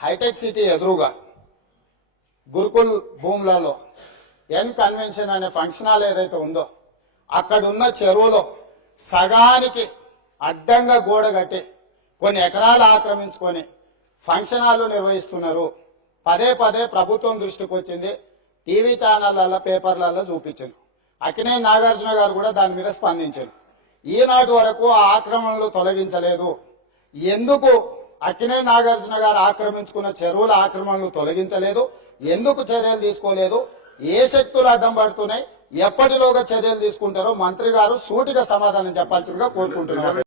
Hitech city ఎదురుగా గురుకుల్ భూములలో N convention అనే ఫంక్షన్ హాల్ ఏదైతే ఉందో అక్కడున్న చెరువులో సగానికి అడ్డంగా గోడ కట్టి కొన్ని ఎకరాలు ఆక్రమించుకొని ఫంక్షన్ హాల్ నిర్వహిస్తున్నారు. పదే పదే ప్రభుత్వం దృష్టికి వచ్చింది, టీవీ ఛానళ్లలో పేపర్లలో చూపించారు. అక్కినేని నాగార్జున గారు కూడా దాని మీద స్పందించారు. ఈనాటి వరకు ఆ ఆక్రమణలు తొలగించలేదు. ఎందుకు అక్కినేని నాగార్జున గారు ఆక్రమించుకున్న చెరువుల ఆక్రమణలు తొలగించలేదు? ఎందుకు చర్యలు తీసుకోలేదు? ఏ శక్తులు అడ్డం పడుతున్నాయి? ఎప్పటిలోగా చర్యలు తీసుకుంటారో మంత్రి గారు సూటిగా సమాధానం చెప్పాల్సిందిగా కోరుకుంటున్నారు.